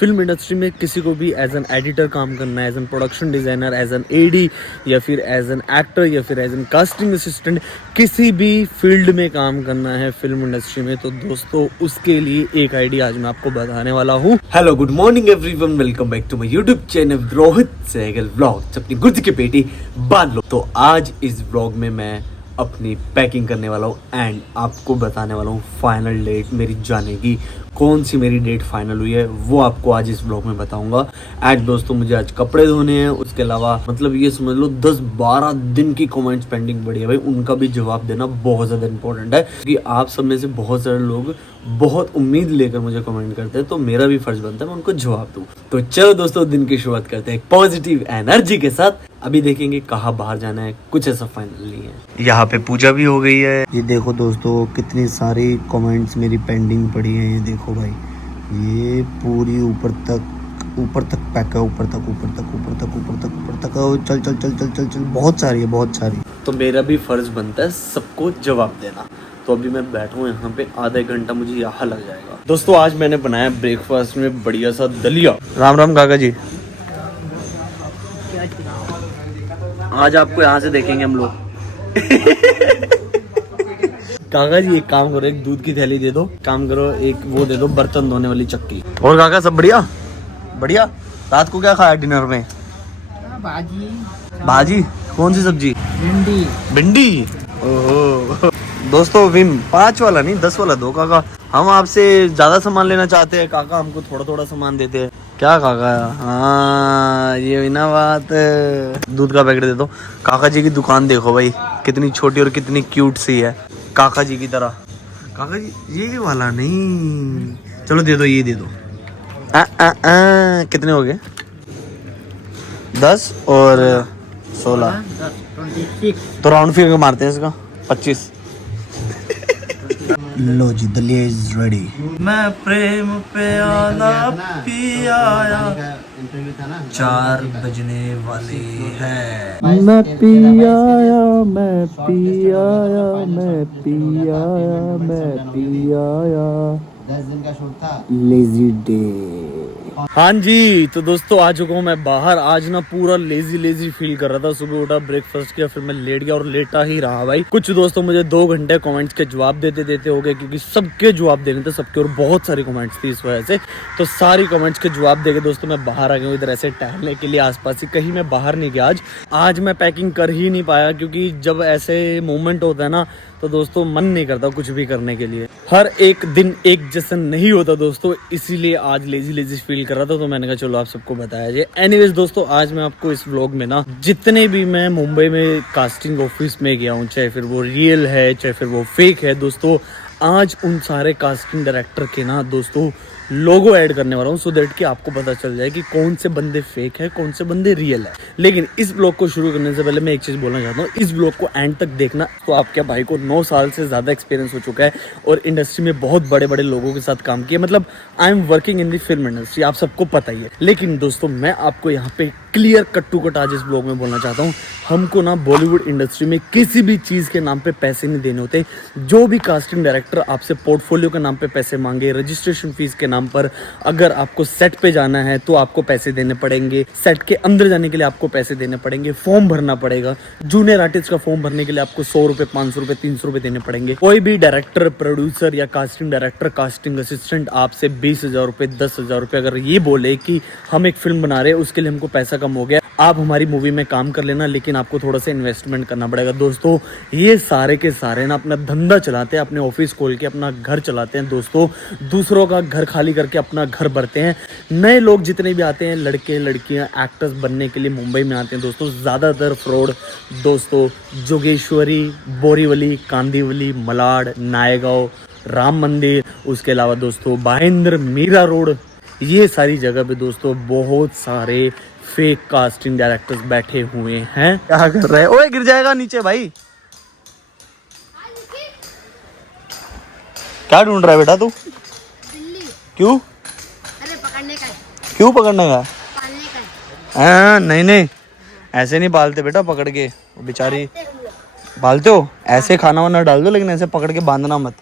Film industry में किसी को भी एज एन एडिटर काम करना है, as an production designer, as an AD, या फिर एज एन एक्टर, या फिर एज एन कास्टिंग असिस्टेंट, किसी भी फील्ड में काम करना है फिल्म इंडस्ट्री में, तो दोस्तों उसके लिए एक आइडिया आज मैं आपको बताने वाला हूँ। Hello, good morning everyone, welcome back to my YouTube channel Rohit Sehgal vlogs. अपनी गुर्द की पेटी बांध लो। तो आज इस व्लॉग में मैं अपनी पैकिंग करने वाला हूँ एंड आपको बताने वाला हूँ फाइनल डेट मेरी जाने की। कौन सी मेरी डेट फाइनल हुई है वो आपको आज इस ब्लॉग में बताऊंगा। एंड दोस्तों मुझे आज कपड़े धोने हैं, उसके अलावा मतलब ये समझ लो 10-12 दिन की कमेंट्स पेंडिंग पड़ी है भाई, उनका भी जवाब देना बहुत ज़्यादा इंपॉर्टेंट है क्योंकि आप सब में से बहुत सारे लोग बहुत उम्मीद लेकर मुझे कमेंट करते हैं, तो मेरा भी फर्ज बनता है मैं उनको जवाब दूँ। तो चलो दोस्तों दिन की शुरुआत करते हैं पॉजिटिव एनर्जी के साथ। अभी देखेंगे कहाँ बाहर जाना है, कुछ ऐसा फाइनल नहीं है। यहाँ पे पूजा भी हो गई है। ये देखो दोस्तों कितनी सारी कमेंट्स मेरी पेंडिंग पड़ी है। ये देखो भाई, ये पूरी ऊपर तक पैक है, ऊपर तक चल चल चल चल चल चल बहुत सारी। तो मेरा भी फर्ज बनता है सबको जवाब देना। तो अभी मैं बैठूँ यहाँ पे, आधा घंटा मुझे यहाँ लग जाएगा। दोस्तों आज मैंने बनाया ब्रेकफास्ट में बढ़िया सा दलिया। राम राम काका जी। आज आपको यहाँ से देखेंगे हम लोग। काका जी एक काम करो, एक दूध की थैली दे दो, काम करो एक वो दे दो बर्तन धोने वाली चक्की। और काका सब बढ़िया बढ़िया। रात को क्या खाया डिनर में? भाजी कौन सी सब्जी? भिंडी। ओहो दोस्तों विम 5 वाला नहीं 10 वाला दो काका। हम आपसे ज्यादा सामान लेना चाहते हैं, काका हमको थोड़ा थोड़ा सामान देते हैं। क्या काका? हाँ ये हुई ना बात। दूध का पैकेट दे दो। काका जी की दुकान देखो भाई कितनी छोटी और कितनी क्यूट सी है, काका जी की तरह। काका जी ये वाला नहीं, चलो दे दो, ये दे दो। कितने हो गए? 10 और 16 तो राउंड फिगर मारते हैं इसका 25। लो जी दलिया इज रेडी। मैं प्रेम पे आना पी आया, 4 बजने वाले हैं। मैं पी आया, मैं पी आया, मैं पी आया, मैं पी आया। 10 दिन का शूट था, लेजी डे। हाँ जी, तो दोस्तों आ चुका हूँ मैं बाहर। आज ना पूरा लेजी फील कर रहा था। सुबह उठा, ब्रेकफास्ट किया, फिर मैं लेट गया और लेटा ही रहा भाई। कुछ दोस्तों मुझे 2 घंटे कमेंट्स के जवाब देते हो गए क्योंकि सबके जवाब देने थे, सबके, और बहुत सारी कमेंट्स थी इस वजह से। तो सारी कमेंट्स के जवाब देके दोस्तों मैं बाहर आ गया हूँ इधर ऐसे टहलने के लिए आसपास ही। कहीं मैं बाहर नहीं गया आज मैं पैकिंग कर ही नहीं पाया क्योंकि जब ऐसे मोमेंट होता है ना तो दोस्तों मन नहीं करता कुछ भी करने के लिए। हर एक दिन एक जैसा नहीं होता दोस्तों, इसीलिए आज लेजी फील कर रहा था, तो मैंने कहा चलो आप सबको बताया जाए। एनीवेज दोस्तों आज मैं आपको इस व्लॉग में ना जितने भी मैं मुंबई में कास्टिंग ऑफिस में गया हूँ, चाहे फिर वो रियल है चाहे फिर वो फेक है, दोस्तों आज उन सारे कास्टिंग डायरेक्टर के ना दोस्तों लोगो ऐड करने वाला हूँ, सो दैट कि आपको पता चल जाए कि कौन से बंदे फेक है कौन से बंदे रियल है। लेकिन इस ब्लॉग को शुरू करने से पहले मैं एक चीज़ बोलना चाहता हूँ, इस ब्लॉग को एंड तक देखना। तो आपके भाई को 9 साल से ज़्यादा एक्सपीरियंस हो चुका है और इंडस्ट्री में बहुत बड़े बड़े लोगों के साथ काम किया, मतलब I am working in the film industry, आप सबको पता ही है। लेकिन दोस्तों मैं आपको यहाँ पे क्लियर कट टू कट आज इस ब्लॉग में बोलना चाहता हूँ, हमको ना बॉलीवुड इंडस्ट्री में किसी भी चीज़ के नाम पे पैसे नहीं देने होते। जो भी कास्टिंग डायरेक्टर आपसे पोर्टफोलियो के नाम पे पैसे मांगे, रजिस्ट्रेशन फीस के नाम पर, अगर आपको सेट पे जाना है तो आपको पैसे देने पड़ेंगे, सेट के अंदर जाने के लिए आपको पैसे देने पड़ेंगे, फॉर्म भरना पड़ेगा। जूनियर आर्टिस्ट का फॉर्म भरने के लिए आपको 100 रुपये, 500 रुपये, 300 रुपये देने पड़ेंगे। कोई भी डायरेक्टर, प्रोड्यूसर या कास्टिंग डायरेक्टर, कास्टिंग असिस्टेंट आपसे 20,000 रुपये, 10,000 रुपये अगर ये बोले कि हम एक फिल्म बना रहे हैं उसके लिए हमको पैसा कम हो गया, आप हमारी मूवी में काम कर लेना, लेकिन आपको थोड़ा सा इन्वेस्टमेंट करना पड़ेगा। दोस्तों ये सारे के सारे ना अपना धंधा चलाते हैं, अपने ऑफिस खोल के अपना घर चलाते हैं दोस्तों, दूसरों का घर खाली करके अपना घर भरते हैं। नए लोग जितने भी आते हैं, लड़के लड़कियां एक्टर्स बनने के लिए मुंबई में आते हैं दोस्तों, ज़्यादातर फ्रॉड दोस्तों जोगेश्वरी, बोरीवली, कांदीवली, मलाड, नायगांव, राम मंदिर, उसके अलावा दोस्तों भाईंद्र, मीरा रोड, ये सारी जगह पे दोस्तों बहुत सारे फेक कास्टिंग डायरेक्टर्स बैठे हुए हैं। क्या कर रहे हैं? ओए गिर जाएगा नीचे भाई। क्या ढूंढ रहा है बेटा तू? क्यों? अरे पकड़ने का। क्यों पकड़ने का? पालने का। हाँ नहीं ऐसे नहीं पालते बेटा, पकड़ के बेचारी पालते हो। ऐसे खाना वाना डाल दो, लेकिन ऐसे पकड़ के बांधना मत।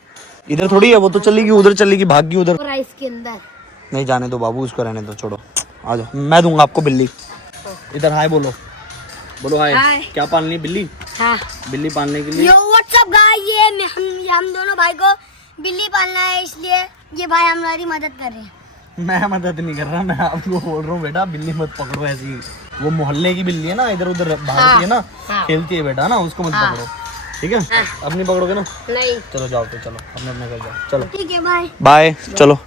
इधर थोड़ी है, वो तो चलेगी उधर, चलेगी भाग गई उधर। राइस के अंदर नहीं जाने दो बाबू, उसको रहने दो, छोड़ो। आ जाओ, मैं दूंगा आपको बिल्ली। इधर हाय बोलो, बोलो हाय। हाय। क्या पालनी है? बिल्ली। हाँ। बिल्ली पालने के लिए यो व्हाट्सअप गाइस, ये हम दोनों भाई को बिल्ली पालना है, इसलिए ये भाई हमारी मदद कर रहे हैं। मैं मदद नहीं कर रहा, मैं आपको बोल रहा हूँ बेटा बिल्ली मत पकड़ो ऐसी। वो मोहल्ले की बिल्ली है ना, इधर उधर भागती है ना, खेलती है बेटा ना, उसको मत पकड़ो, ठीक है? अब नहीं पकड़ोगे ना? नहीं। चलो जाओ, तो चलो अपने अपने घर जाओ, चलो ठीक है, बाय बाय, चलो।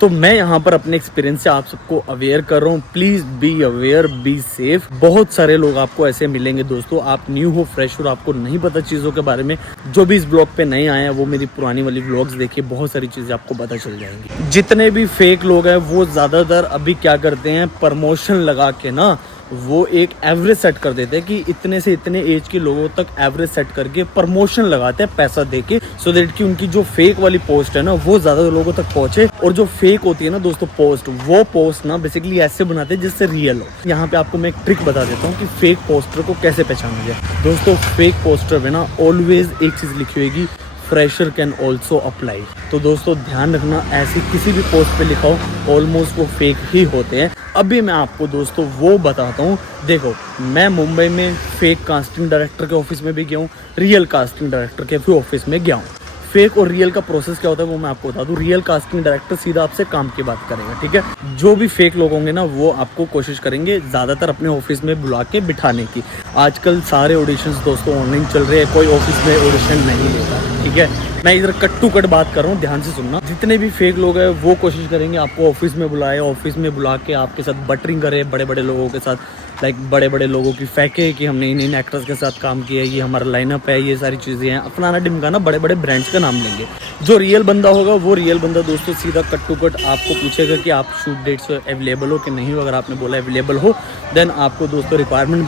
तो मैं यहाँ पर अपने एक्सपीरियंस से आप सबको अवेयर कर रहा हूँ, please be aware, be safe. बहुत सारे लोग आपको ऐसे मिलेंगे दोस्तों, आप न्यू हो, फ्रेश हो, आपको नहीं पता चीज़ों के बारे में। जो भी इस ब्लॉग पे नए आए हैं वो मेरी पुरानी वाली ब्लॉग्स देखिए, बहुत सारी चीज़ें आपको पता चल जाएंगी। जितने भी फेक लोग हैं वो ज़्यादातर अभी क्या करते हैं, प्रमोशन लगा के ना वो एक एवरेज सेट कर देते हैं कि इतने से इतने एज के लोगों तक एवरेज सेट करके प्रमोशन लगाते हैं पैसा देके, सो दैट कि उनकी जो फेक वाली पोस्ट है ना वो ज्यादा लोगों तक पहुंचे। और जो फेक होती है ना दोस्तों पोस्ट, वो पोस्ट ना बेसिकली ऐसे बनाते हैं जिससे रियल हो। यहाँ पे आपको मैं एक ट्रिक बता देता हूँ कि फेक पोस्टर को कैसे पहचाना जाए। दोस्तों फेक पोस्टर में ना ऑलवेज एक चीज लिखी होगी, फ्रेशर कैन ऑल्सो अप्लाई। तो दोस्तों ध्यान रखना, ऐसी किसी भी पोस्ट पे लिखा हो ऑलमोस्ट वो फेक ही होते हैं। अभी मैं आपको दोस्तों वो बताता हूँ। देखो मैं मुंबई में फेक कास्टिंग डायरेक्टर के ऑफिस में भी गया हूँ, रियल कास्टिंग डायरेक्टर के भी ऑफिस में गया हूँ। फेक और रियल का प्रोसेस क्या होता है वो मैं आपको बता दूं। रियल कास्टिंग डायरेक्टर सीधा आपसे काम की बात करेगा, ठीक है? जो भी फेक लोग होंगे ना वो आपको कोशिश करेंगे ज़्यादातर अपने ऑफिस में बुला के बिठाने की। आजकल सारे ऑडिशंस दोस्तों ऑनलाइन चल रहे हैं, कोई ऑफिस में ऑडिशन नहीं लेता, ठीक है? मैं इधर कट टू कट बात कर रहा हूँ, ध्यान से सुनना। जितने भी फेक लोग हैं वो कोशिश करेंगे आपको ऑफिस में बुलाए, ऑफिस में बुला के आपके साथ बटरिंग करे, बड़े बड़े लोगों के साथ, लाइक बड़े बड़े लोगों की फेंके कि हमने इन एक्टर्स के साथ काम किया है, ये हमारा लाइनअप है, ये सारी चीज़ें हैं, अपनाना ढिमकाना, बड़े बड़े ब्रांड्स का नाम लेंगे। जो रियल बंदा होगा वो रियल बंदा दोस्तों सीधा कट टू कट आपको पूछेगा कि आप शूट डेट्स अवेलेबल हो कि नहीं हो। अगर आपने बोला अवेलेबल हो देन आपको दोस्तों रिक्वायरमेंट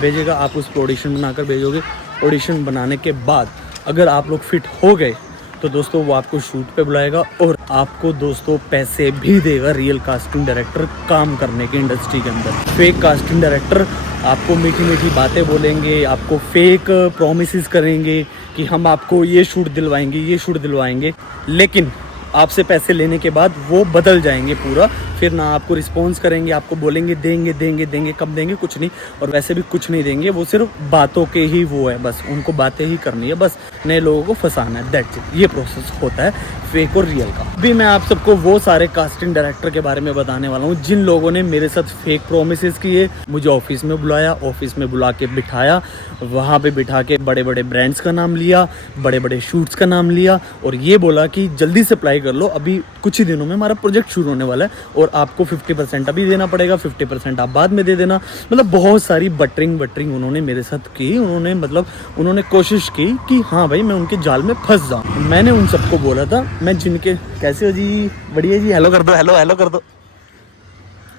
भेजेगा, आप उस पर ऑडिशन बनाकर भेजोगे। ऑडिशन बनाने के बाद अगर आप लोग फिट हो गए तो दोस्तों वो आपको शूट पे बुलाएगा और आपको दोस्तों पैसे भी देगा रियल कास्टिंग डायरेक्टर काम करने के इंडस्ट्री के अंदर। फेक कास्टिंग डायरेक्टर आपको मीठी मीठी बातें बोलेंगे, आपको फेक प्रॉमिसेस करेंगे कि हम आपको ये शूट दिलवाएंगे, लेकिन आपसे पैसे लेने के बाद वो बदल जाएंगे पूरा। फिर ना आपको रिस्पॉन्स करेंगे, आपको बोलेंगे देंगे, कब देंगे कुछ नहीं, और वैसे भी कुछ नहीं देंगे। वो सिर्फ बातों के ही वो है, बस उनको बातें ही करनी है, बस नए लोगों को फंसाना है, दैट्स इट। ये प्रोसेस होता है फेक और रियल का। अभी मैं आप सबको वो सारे कास्टिंग डायरेक्टर के बारे में बताने वाला हूँ जिन लोगों ने मेरे साथ फेक प्रोमिसेस किए, मुझे ऑफिस में बुलाया, ऑफिस में बुला के बिठाया, वहाँ पे बिठा के बड़े बड़े ब्रांड्स का नाम लिया, बड़े बड़े शूट्स का नाम लिया और ये बोला कि जल्दी से अप्लाई कर लो, अभी कुछ ही दिनों में हमारा प्रोजेक्ट शुरू होने वाला है और आपको 50% अभी देना पड़ेगा, 50% आप बाद में दे देना। मतलब बहुत सारी बटरिंग उन्होंने मेरे साथ की। उन्होंने कोशिश की कि हाँ भाई मैं उनके जाल में फंस जाऊँ। मैंने उन सबको बोला था, मैं जिनके, कैसे हो जी, बढ़िया जी, हेलो कर दो, हेलो कर दो।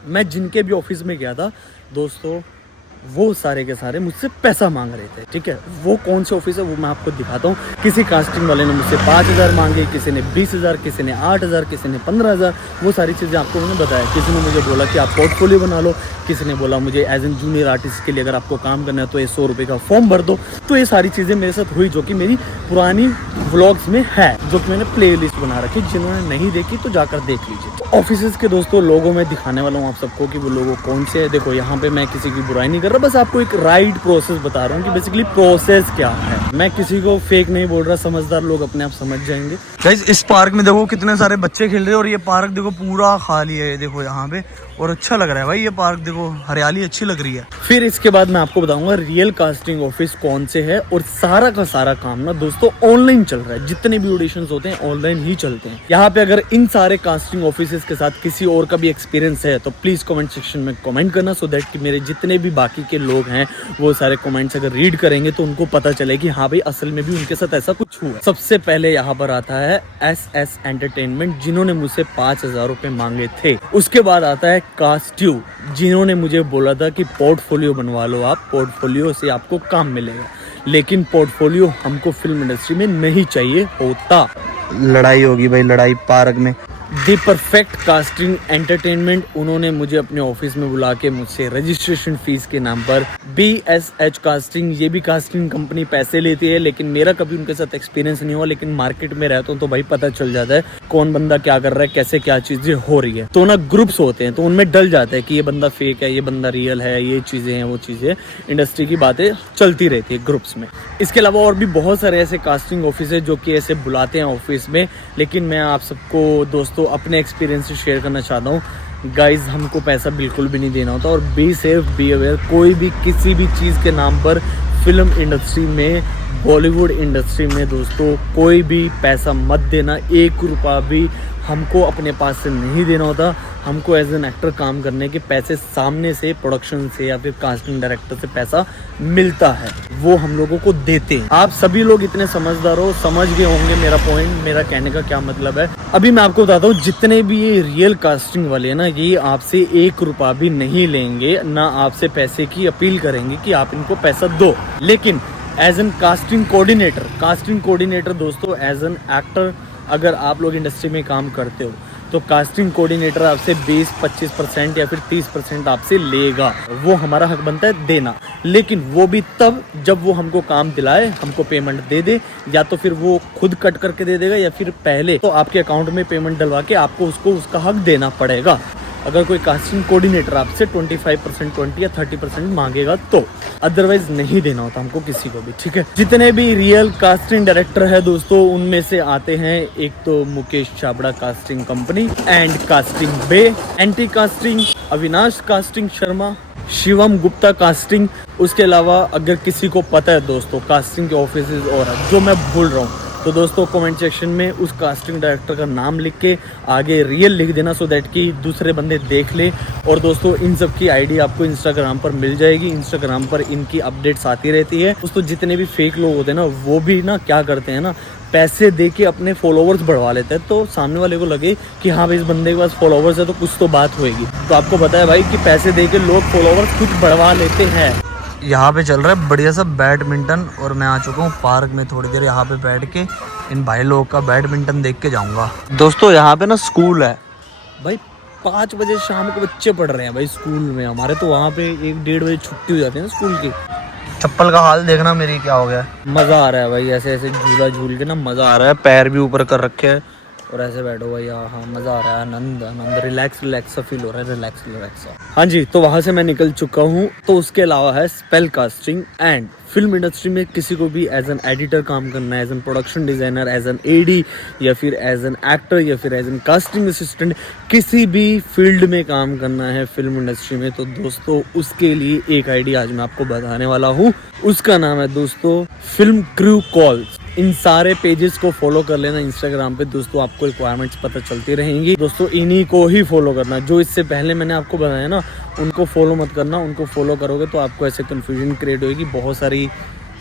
मैं जिनके भी ऑफिस में गया था दोस्तों वो सारे के सारे मुझसे पैसा मांग रहे थे, ठीक है? वो कौन से ऑफिस है वो मैं आपको दिखाता हूँ। किसी कास्टिंग वाले ने मुझसे 5,000 मांगे, किसी ने 20,000, किसी ने 8,000, किसी ने 15,000। वो सारी चीज़ें आपको उन्होंने बताया। किसी ने मुझे बोला कि आप पोर्टफोलियो बना लो, किसी ने बोला मुझे एज एन जूनियर आर्टिस्ट के लिए अगर आपको काम करना है तो ये 100 रुपये का फॉर्म भर दो। तो ये सारी चीज़ें मेरे साथ हुई जो कि मेरी पुरानी व्लॉग्स में है, जो कि मैंने प्ले लिस्ट बना रखी। जिन्होंने नहीं देखी तो जाकर देख लीजिए। तो ऑफिस के दोस्तों लोगों में दिखाने वाला हूँ आप सबको कि वो लोगों कौन से है। देखो यहाँ पे मैं किसी की बुराई नहीं कर रहा, बस आपको एक राइट प्रोसेस बता रहा हूँ कि बेसिकली प्रोसेस क्या है। मैं किसी को फेक नहीं बोल रहा, समझदार लोग अपने आप समझ जाएंगे। गाइस इस पार्क में देखो कितने सारे बच्चे खेल रहे हैं और ये पार्क देखो पूरा खाली है, देखो यहाँ पे, और अच्छा लग रहा है भाई ये पार्क, देखो हरियाली अच्छी लग रही है। फिर इसके बाद मैं आपको बताऊंगा रियल कास्टिंग ऑफिस कौन से है और सारा का सारा काम ना दोस्तों ऑनलाइन चल रहा है। जितने भी ऑडिशंस होते हैं ऑनलाइन ही चलते हैं। यहाँ पे अगर इन सारे कास्टिंग ऑफिस के साथ किसी और का भी एक्सपीरियंस है तो प्लीज कमेंट सेक्शन में कमेंट करना, सो दैट कि मेरे जितने भी बाकी के लोग हैं वो सारे कमेंट्स अगर रीड करेंगे तो उनको पता चले कि हाँ भाई असल में भी उनके साथ ऐसा कुछ हुआ। सबसे पहले यहाँ पर आता है SS एंटरटेनमेंट, जिन्होंने मुझसे 5,000 रुपए मांगे थे। उसके बाद आता है कास्ट्यू, जिन्होंने मुझे बोला था कि पोर्टफोलियो बनवा लो, आप पोर्टफोलियो से आपको काम मिलेगा, लेकिन पोर्टफोलियो हमको फिल्म इंडस्ट्री में नहीं चाहिए होता। लड़ाई होगी भाई, लड़ाई पार्क में। द परफेक्ट कास्टिंग एंटरटेनमेंट, उन्होंने मुझे अपने ऑफिस में बुला के मुझसे रजिस्ट्रेशन फीस के नाम पर BSH कास्टिंग, ये भी कास्टिंग कंपनी पैसे लेती है, लेकिन मेरा कभी उनके साथ एक्सपीरियंस नहीं हुआ, लेकिन मार्केट में रहता हूँ तो भाई पता चल जाता है कौन बंदा क्या कर रहा है, कैसे क्या चीजें हो रही है। तो ना ग्रुप्स होते हैं तो उनमें डल जाता है कि ये बंदा फेक है, ये बंदा रियल है, ये चीजें हैं, वो चीजें, इंडस्ट्री की बातें चलती रहती है ग्रुप्स में। इसके अलावा और भी बहुत सारे ऐसे कास्टिंग ऑफिस है जो कि ऐसे बुलाते हैं ऑफिस में, लेकिन मैं आप सबको दोस्तों अपने एक्सपीरियंस से शेयर करना चाहता हूँ। गाइज, हमको पैसा बिल्कुल भी नहीं देना होता, और बी सेफ बी अवेयर। कोई भी किसी भी चीज़ के नाम पर फिल्म इंडस्ट्री में, बॉलीवुड इंडस्ट्री में दोस्तों कोई भी पैसा मत देना। 1 रुपया भी हमको अपने पास से नहीं देना होता। हमको एज एन एक्टर काम करने के पैसे सामने से, प्रोडक्शन से या फिर कास्टिंग डायरेक्टर से पैसा मिलता है, वो हम लोगों को देते हैं। आप सभी लोग इतने समझदार हो, समझ गए होंगे मेरा पॉइंट, मेरा कहने का क्या मतलब है। अभी मैं आपको बताता हूँ, जितने भी ये रियल कास्टिंग वाले हैं ना, ये आपसे 1 रुपया भी नहीं लेंगे, ना आपसे पैसे की अपील करेंगे कि आप इनको पैसा दो। लेकिन एज एन कास्टिंग कोऑर्डिनेटर दोस्तों, एज एन एक्टर अगर आप लोग इंडस्ट्री में काम करते हो तो कास्टिंग कोऑर्डिनेटर आपसे 20-25% या फिर 30% आपसे लेगा। वो हमारा हक बनता है देना, लेकिन वो भी तब जब वो हमको काम दिलाए, हमको पेमेंट दे दे, या तो फिर वो खुद कट करके दे देगा, या फिर पहले तो आपके अकाउंट में पेमेंट डलवा के आपको उसको उसका हक देना पड़ेगा। अगर कोई कास्टिंग कोऑर्डिनेटर आपसे 25%, 20 या 30% मांगेगा तो, अदरवाइज नहीं देना होता हमको किसी को भी, ठीक है। जितने भी रियल कास्टिंग डायरेक्टर है दोस्तों, उनमें से आते हैं एक तो Mukesh Chhabra casting company, and casting bay, anti casting, Avinash casting Sharma, Shivam Gupta casting. उसके अलावा अगर किसी को पता है दोस्तों कास्टिंग के ऑफिस और जो मैं भूल रहा हूँ, तो दोस्तों कमेंट सेक्शन में उस कास्टिंग डायरेक्टर का नाम लिख के आगे रियल लिख देना, सो दैट कि दूसरे बंदे देख ले। और दोस्तों इन सब की आईडी आपको इंस्टाग्राम पर मिल जाएगी, इंस्टाग्राम पर इनकी अपडेट्स आती रहती है। दोस्तों जितने भी फेक लोग होते हैं ना, वो भी ना क्या करते हैं ना, पैसे दे के अपने फॉलोवर्स बढ़वा लेते हैं, तो सामने वाले को लगे कि हाँ भाई इस बंदे के पास फॉलोवर्स है तो कुछ तो बात होएगी। तो आपको पता है भाई कि पैसे दे के लोग फॉलोवर्स खुद बढ़वा लेते हैं। यहाँ पे चल रहा है बढ़िया सा बैडमिंटन, और मैं आ चुका हूँ पार्क में। थोड़ी देर यहाँ पे बैठ के इन भाई लोगों का बैडमिंटन देख के जाऊँगा। दोस्तों यहाँ पे ना स्कूल है भाई, 5 बजे शाम को बच्चे पढ़ रहे हैं भाई स्कूल में हमारे, तो वहाँ पे 1-1:30 बजे छुट्टी हो जाती है ना स्कूल की। चप्पल का हाल देखना मेरी क्या हो गया। मज़ा आ रहा है भाई, ऐसे ऐसे झूला झूल के ना मज़ा आ रहा है। पैर भी ऊपर कर रखे हैं और ऐसे बैठो भाई, हाँ मज़ा आ रहा है, आनंद आनंद, रिलैक्स सा फील हो रहा है, रिलैक्स। हाँ जी, तो वहाँ से मैं निकल चुका हूँ। तो उसके अलावा है spell casting and film industry में किसी को भी एज एन एडिटर काम करना है, as an production designer, as an AD, या फिर एज एन एक्टर, या फिर एज एन कास्टिंग असिस्टेंट, किसी भी फील्ड में काम करना है फिल्म इंडस्ट्री में, तो दोस्तों उसके लिए एक आईडी आज मैं आपको बताने वाला हूँ। उसका नाम है दोस्तों फिल्म क्रू कॉल्स। इन सारे पेजेस को फॉलो कर लेना इंस्टाग्राम पे दोस्तों, आपको रिक्वायरमेंट्स पता चलती रहेंगी। दोस्तों इन्हीं को ही फॉलो करना, जो इससे पहले मैंने आपको बताया ना उनको फॉलो मत करना। उनको फॉलो करोगे तो आपको ऐसे कन्फ्यूजन क्रिएट होगी, बहुत सारी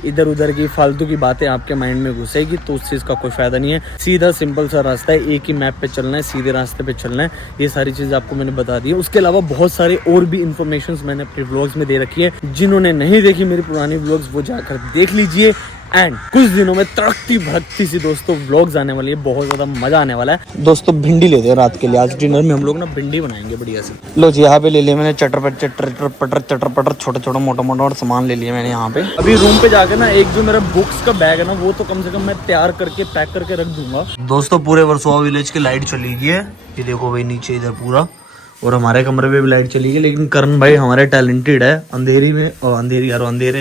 इधर उधर की फालतू की बातें आपके माइंड में घुसेगी, तो उस चीज़ का कोई फायदा नहीं है। सीधा सिंपल सा रास्ता है, एक ही मैप पे चलना है, सीधे रास्ते पे चलना है। ये सारी चीज़ आपको मैंने बता दी है। उसके अलावा बहुत सारे और भी इन्फॉर्मेशन मैंने अपने व्लॉग्स में दे रखी है, जिन्होंने नहीं देखी मेरी पुरानी व्लॉग्स वो जाकर देख लीजिए। एंड कुछ दिनों में तड़कती भड़कती सी दोस्तों व्लॉग्स आने वाली है, बहुत ज़्यादा मज़ा आने वाला है। दोस्तों भिंडी लेते हैं रात के लिए, आज डिनर में हम लोग ना भिंडी बनाएंगे बढ़िया सी। लो जी, यहाँ पे ले लिया मैंने चटर पटर छोटा मोटा और सामान ले लिया मैंने यहाँ पे। अभी रूम पे जाके ना एक जो मेरा बुक्स का बैग है ना, वो तो कम से कम मैं तैयार करके पैक करके रख दूंगा। दोस्तों पूरे वर्सोवा विलेज की लाइट चली गई है, ये देखो भाई नीचे इधर पूरा, और हमारे कमरे में भी लाइट चली गई। लेकिन करण भाई हमारे टैलेंटेड है, अंधेरे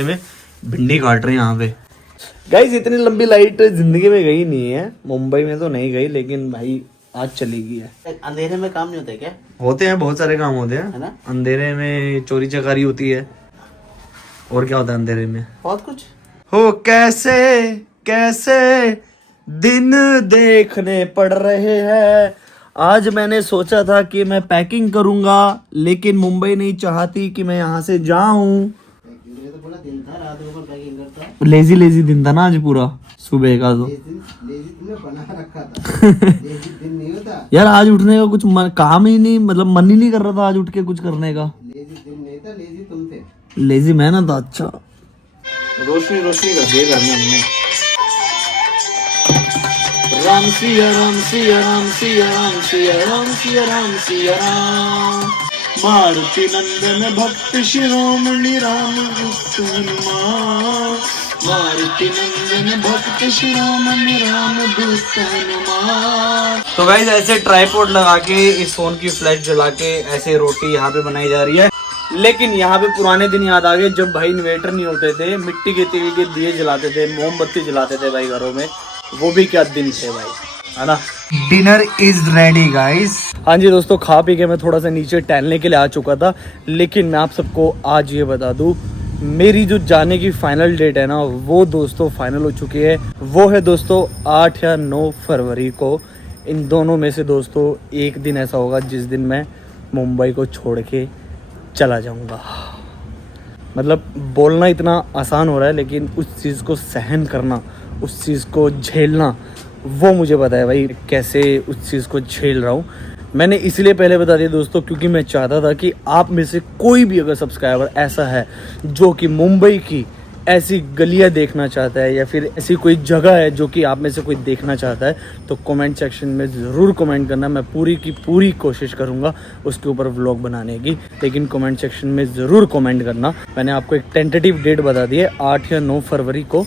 में भिंडी काट रहे हैं यहाँ पे। गाइस इतनी लंबी लाइट जिंदगी में गई नहीं है, मुंबई में तो नहीं गई, लेकिन भाई आज चली गई है। अंधेरे में काम नहीं होते क्या? होते हैं, बहुत सारे काम होते हैं, है ना? अंधेरे में चोरी चकारी होती है, और क्या होता है अंधेरे में, बहुत कुछ। हो कैसे दिन देखने पड़ रहे हैं। आज मैंने सोचा था कि मैं पैकिंग करूंगा, लेकिन मुंबई नहीं चाहती कि मैं यहाँ से जाऊं। दिन था, रात भर पैकिंग करता है। लेजी दिन था ना आज पूरा, सुबह का तो लेजी तुमने बना रखा था। लेजी दिन नहीं होता यार, आज उठने का कुछ काम ही नहीं, मतलब मन ही नहीं कर रहा था आज उठ के कुछ करने का। लेजी दिन नहीं था, लेजी तुम थे। लेजी मैं ना था। अच्छा रोशनी कर दिया घर में हमने। राम सिया राम सिया राम सिया राम सिया राम सिया राम सिया राम। मारुति नंदन भक्त शिरोमणि राम दुष्ट हनुमान, मारुति नंदन भक्त शिरोमणि राम दुष्ट हनुमान। तो गाइस ऐसे ट्राइपॉड लगा के इस फोन की फ्लैश जला के ऐसे रोटी यहाँ पे बनाई जा रही है। लेकिन यहाँ पे पुराने दिन याद आ गए जब भाई इन्वर्टर नहीं होते थे, मिट्टी के तेल के दिए जलाते थे, मोमबत्ती जलाते थे भाई घरों में। वो भी क्या दिन थे भाई, है ना। Dinner is ready guys. हाँ जी दोस्तों, खा पी के मैं थोड़ा सा नीचे टहलने के लिए आ चुका था। लेकिन मैं आप सबको आज ये बता दूं, मेरी जो जाने की फाइनल डेट है ना, वो दोस्तों फाइनल हो चुकी है। वो है दोस्तों 8 या 9 फरवरी को। इन दोनों में से दोस्तों एक दिन ऐसा होगा जिस दिन मैं मुंबई को छोड़ के चला जाऊंगा। मतलब बोलना इतना आसान हो रहा है, लेकिन उस चीज़ को सहन करना, उस चीज़ को झेलना, वो मुझे पता है भाई कैसे उस चीज़ को झेल रहा हूँ। मैंने इसलिए पहले बता दिया दोस्तों क्योंकि मैं चाहता था कि आप में से कोई भी अगर सब्सक्राइबर ऐसा है जो कि मुंबई की ऐसी गलियां देखना चाहता है या फिर ऐसी कोई जगह है जो कि आप में से कोई देखना चाहता है, तो कमेंट सेक्शन में ज़रूर कमेंट करना। मैं पूरी की पूरी कोशिश करूंगा उसके ऊपर व्लॉग बनाने की, लेकिन कमेंट सेक्शन में ज़रूर कमेंट करना। मैंने आपको एक टेंटेटिव डेट बता दी है, 8 या 9 फरवरी को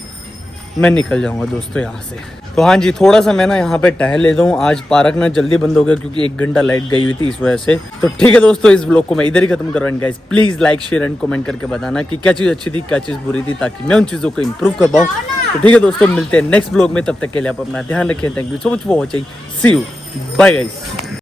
मैं निकल जाऊँगा दोस्तों यहाँ से। तो हाँ जी, थोड़ा सा मैं ना यहाँ पे टहल लेता हूँ। आज पार्क ना जल्दी बंद हो गया क्योंकि 1 घंटा लाइट गई हुई थी इस वजह से। तो ठीक है दोस्तों, इस ब्लॉग को मैं इधर ही खत्म कर रहा हूँ guys. Please like share and comment करके बताना कि क्या चीज़ अच्छी थी, क्या चीज़ बुरी थी, ताकि मैं उन चीज़ों को इम्प्रूव कर पाऊँ। तो ठीक है दोस्तों, मिलते हैं नेक्स्ट ब्लॉग में। तब तक के लिए आप अपना ध्यान रखें। Thank you so much for watching. See you, bye guys.